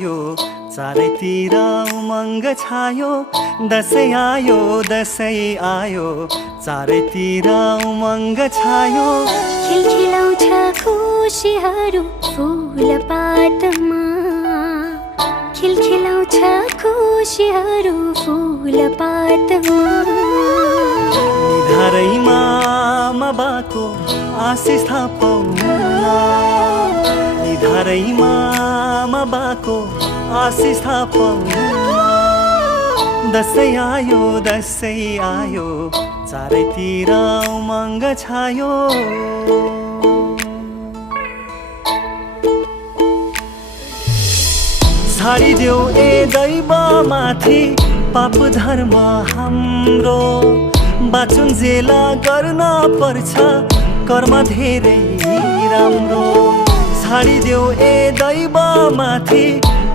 यो चारैतिर उमङ्ग छायो, दसैँ आयो दसैँ आयो, चारैतिर उमङ्ग छायो। खिलखिलाउँछ खुसीहरू फुलपातमा, खिलखिलाउँछ खुसीहरू फुलपातमा। निधारैमा आमाबाको आशिष थापौँला, निधारैमा आमाबाको आशिष थापौँला। दसैँ आयो दसैँ आयो, चारैतिर उमङ्ग छायो। छाडिदेऊ ए दैवमाथि पाप धर्म हाम्रो, बाँचुन्जेला गर्न पर्छ कर्म धेरै राम्रो। छाडिदेऊ ए दैवमाथि